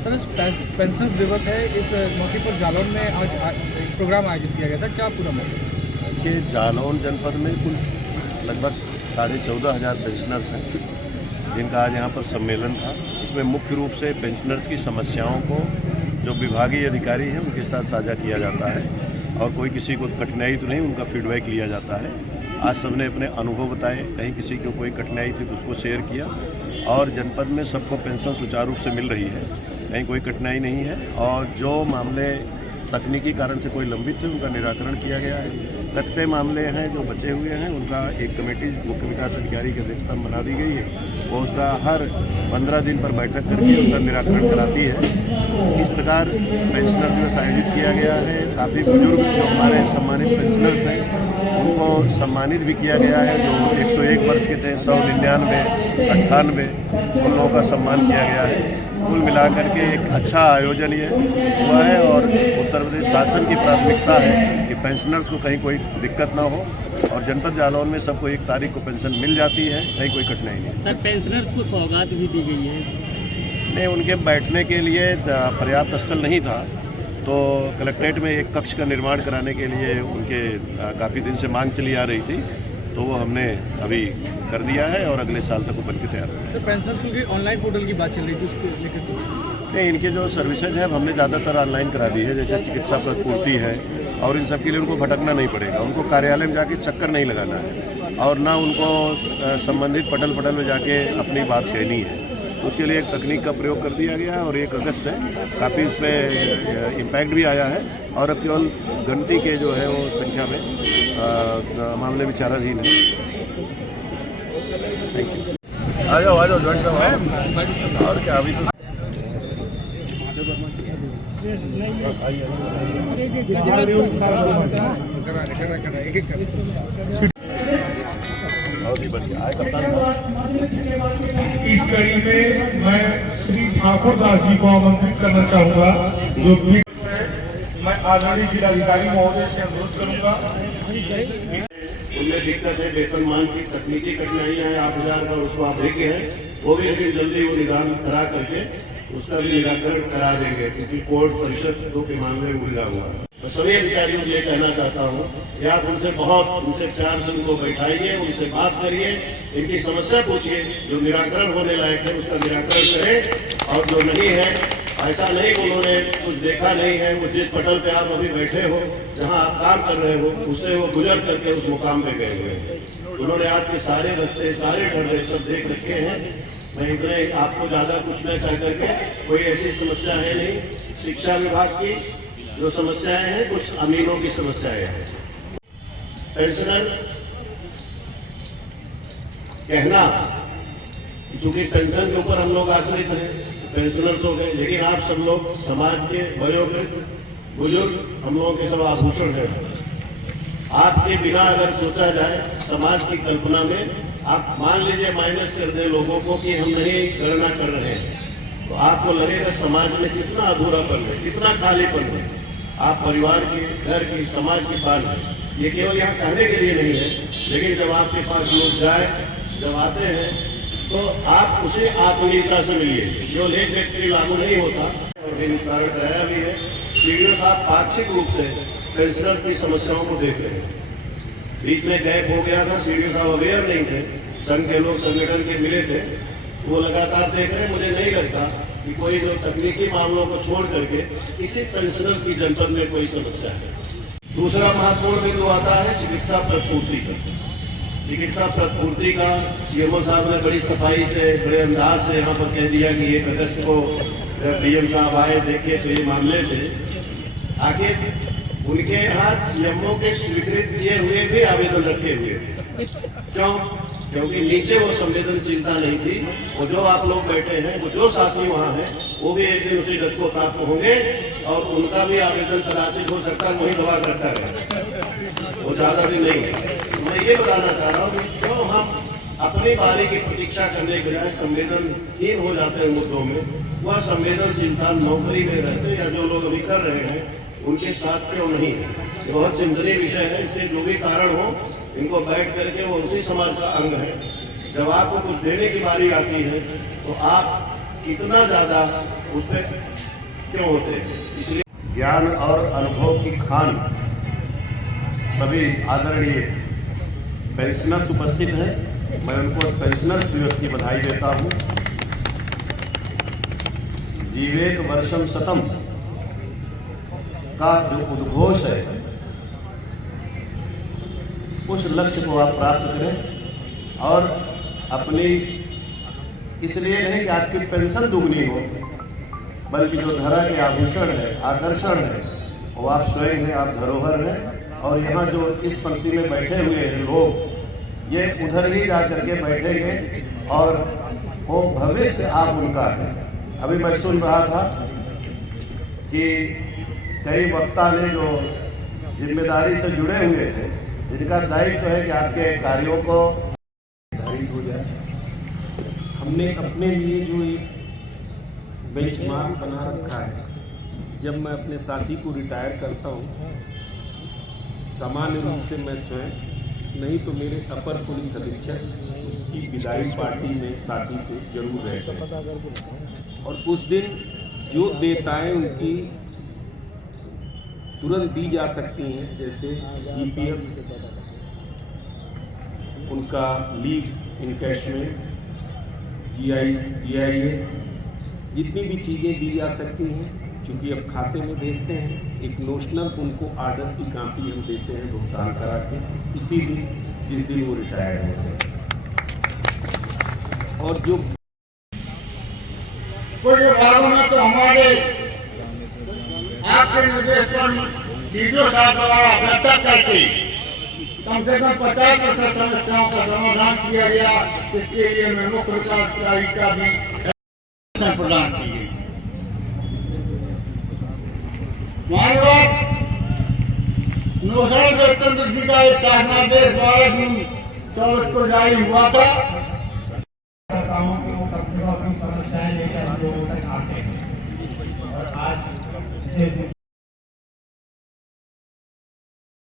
Sir, pensioners दिवस है, इस मौके पर जालौन में आज एक प्रोग्राम आयोजित किया गया था, क्या पूरा मौका? कि जालौन जनपद में कुल लगभग 14,500 पेंशनर्स हैं, जिनका आज यहाँ पर सम्मेलन था। इसमें मुख्य रूप से पेंशनर्स की समस्याओं को जो विभागीय अधिकारी हैं उनके साथ साझा किया जाता है, और कोई किसी को कठिनाई तो नहीं, उनका फीडबैक लिया जाता है। आज सबने अपने अनुभव बताए, कहीं किसी को कोई कठिनाई थी तो उसको शेयर किया, और जनपद में सबको पेंशन सुचारू रूप से मिल रही है, कहीं कोई कठिनाई नहीं है। और जो मामले तकनीकी कारण से कोई लंबित थे उनका निराकरण किया गया है। कतिपय मामले हैं जो बचे हुए हैं, उनका एक कमेटी मुख्य विकास अधिकारी की अध्यक्षता में बना दी गई है, वो उसका हर 15 दिन पर बैठक करके उनका निराकरण कराती है। इस प्रकार पेंशनर दिवस आयोजित किया गया है। काफ़ी बुजुर्ग जो हमारे सम्मानित पेंशनर्स हैं उनको सम्मानित भी किया गया है। जो 101 वर्ष के थे, 199, 98, उन लोगों का सम्मान किया गया है। कुल मिलाकर के एक अच्छा आयोजन ये हुआ है, और उत्तर प्रदेश शासन की प्राथमिकता है कि पेंशनर्स को कहीं कोई दिक्कत ना हो, और जनपद जालौन में सबको 1 तारीख को पेंशन मिल जाती है, कहीं कोई कठिनाई नहीं। सर, पेंशनर्स को सौगात भी दी गई है? नहीं, उनके बैठने के लिए पर्याप्त स्थल नहीं था, तो कलेक्ट्रेट में एक कक्ष का निर्माण कराने के लिए उनके काफ़ी दिन से मांग चली आ रही थी, तो वो हमने अभी कर दिया है, और अगले साल तक वो बन के तैयार है। सर, पेंशनर्स की ऑनलाइन पोर्टल की बात चल रही थी, उसको लेकर कुछ नहीं, इनके जो सर्विसेज हैं हमने ज़्यादातर ऑनलाइन करा दी है, जैसे चिकित्सा प्रतिपूर्ति है, और इन सब के लिए उनको भटकना नहीं पड़ेगा, उनको कार्यालय में जाके चक्कर नहीं लगाना है, और ना उनको संबंधित पटल में जाके अपनी बात कहनी है। उसके लिए एक तकनीक का प्रयोग कर दिया गया है, और 1 अगस्त से काफ़ी उस पर इम्पैक्ट भी आया है, और अब केवल गिनती के जो है वो संख्या में मामले विचाराधीन है। आ जाओ जॉइंट साहब, और क्या अभी तो इस कड़ी में मैं श्री ठाकुर दास जी को आमंत्रित करना चाहूँगा, जो मैं आदरणीय जिलाधिकारी महोदय से अनुरोध करूँगा। उनमें दिक्कत है, वेतनमान की तकनीकी कठिनाइयाँ हैं, 8,000 का उसको आप देखे हैं, वो भी लेकिन जल्दी वो निदान करा करके उसका भी निराकरण करा देंगे, क्योंकि कोर्ट परिषद के मामले में उलझा हुआ है। तो सभी अधिकारियों को ये कहना चाहता हूँ कि आप उनसे प्यार से उनको बैठाइए, उनसे बात करिए, इनकी समस्या पूछिए, जो निराकरण होने लायक है उसका निराकरण करें, और जो नहीं है, ऐसा नहीं कि उन्होंने कुछ देखा नहीं है, वो जिस पटल पे आप अभी बैठे हो, जहाँ आप काम कर रहे हो, उससे वो गुजर करके उस मुकाम पे गए हुए हैं। उन्होंने आपके सारे रास्ते, सारे डरे सब देख रखे हैं। मैं इतने आपको ज़्यादा कुछ नहीं कह करके, कोई ऐसी समस्या है नहीं। शिक्षा विभाग की जो समस्याएं हैं, कुछ अमीरों की समस्याएं हैं। पेंशनर कहना, चूंकि पेंशन के ऊपर हम लोग आश्रित हैं, पेंशनर्स हो गए, लेकिन आप सब लोग समाज के वयोवृद्ध बुजुर्ग, हम लोगों के सब आभूषण हैं। आपके बिना अगर सोचा जाए समाज की कल्पना में, आप मान लीजिए माइनस कर दे लोगों को कि हम नहीं गणना कर रहे हैं, तो आपको लगेगा समाज में कितना अधूरापन है, कितना खालीपन है। आप परिवार की, घर की, समाज की साल है। ये केवल यहाँ कहने के लिए नहीं है, लेकिन जब आपके पास लोग जाए, जब आते हैं, तो आप उसे आत्मीयता से मिलिए, जो एक व्यक्ति लागू नहीं होता। और निस्तारण कराया भी है। सीडीओ साहब पाक्षिक रूप से पेंशनर्स की समस्याओं को देख रहे हैं। बीच में गैप हो गया था, सीडीओ साहब अवेयर नहीं थे, संघ के लोग संगठन के मिले थे, वो लगातार देख रहे। मुझे नहीं लगता कि कोई जो तकनीकी मामलों को छोड़ करके किसी पेंशनर्स की जनपद में कोई समस्या है। दूसरा महत्वपूर्ण बिंदु आता है चिकित्सा प्रतिपूर्ति का। चिकित्सा प्रतिपूर्ति का सीएमओ साहब ने बड़ी सफाई से, बड़े अंदाज से यहाँ पर कह दिया कि 1 अगस्त को डीएम साहब आए, देखे तो ये मामले थे। आखिर उनके यहाँ सीएमओ के स्वीकृत किए हुए भी आवेदन रखे हुए थे। क्यों? क्योंकि नीचे वो संवेदनशीलता नहीं थी। वो जो आप लोग बैठे हैं, वो जो साथी वहाँ हैं, वो भी एक दिन उसी गत को प्राप्त होंगे, और उनका भी आवेदन कदाचित हो सकता है वही दवा करता है, वो ज्यादा दिन नहीं है। मैं ये बताना चाह रहा हूँ कि क्यों हम अपनी बारी की प्रतीक्षा करने के बजाय संवेदनहीन हो जाते हैं मुद्दों में। वह संवेदनशीलता नौकरी में रहते या जो लोग अभी कर रहे हैं उनके साथ क्यों नहीं है। ये बहुत चिंतनीय विषय है। इसके जो भी कारण हो, इनको बैठ करके, वो उसी समाज का अंग है। जब आपको कुछ देने की बारी आती है तो आप इतना ज्यादा उस पर क्यों होते हैं। इसलिए ज्ञान और अनुभव की खान सभी आदरणीय पेंशनर्स उपस्थित हैं, मैं उनको पेंशनर्स दिवस की बधाई देता हूं। जीवेत वर्षम शतम का जो उद्घोष है, उस लक्ष्य को आप प्राप्त करें और अपनी इसलिए नहीं कि आपकी पेंशन दुगनी हो, बल्कि जो धरा के आभूषण है, आकर्षण है, वो आप स्वयं हैं, आप धरोहर हैं। और यहाँ जो इस पंक्ति में बैठे हुए हैं लोग, ये उधर ही जा करके बैठेंगे और वो भविष्य आप उनका है। अभी मैं सुन रहा था कि कई वक्ता ने जो जिम्मेदारी से जुड़े हुए थे, जिनका दायित्व है कि आपके कार्यों को निर्धारित हो जाए। हमने अपने लिए जो एक बेंचमार्क बना रखा है, जब मैं अपने साथी को रिटायर करता हूँ, सामान्य रूप से मैं स्वयं नहीं तो मेरे अपर पुलिस अधीक्षक उसकी विदाई पार्टी में साथी को जरूर रहते और उस दिन जो देयताएं उनकी तुरंत दी जा सकती हैं, जैसे जीपीएफ, उनका लीव इनकैशमेंट, जीआईएस, जितनी भी चीज़ें दी जा सकती हैं, चूँकि अब खाते में भेजते हैं, एक नोशनल उनको आर्डर की कापी हम देते हैं भुगतान करा के उसी दिन जिस दिन वो रिटायर होते हैं। और जो कुछ विभागों में तो हमारे आपके निर्देश पर डीडीओ साहब द्वारा अपेक्षा करके कम से कम 50% समस्याओं का समाधान किया गया। इसके लिए मैं मुख्य विकास अधिकारी का भी प्रदान की गई। मानव नोशनल वेतन वृद्धि का एक शासनादेश 12 जून 24 को जारी हुआ था।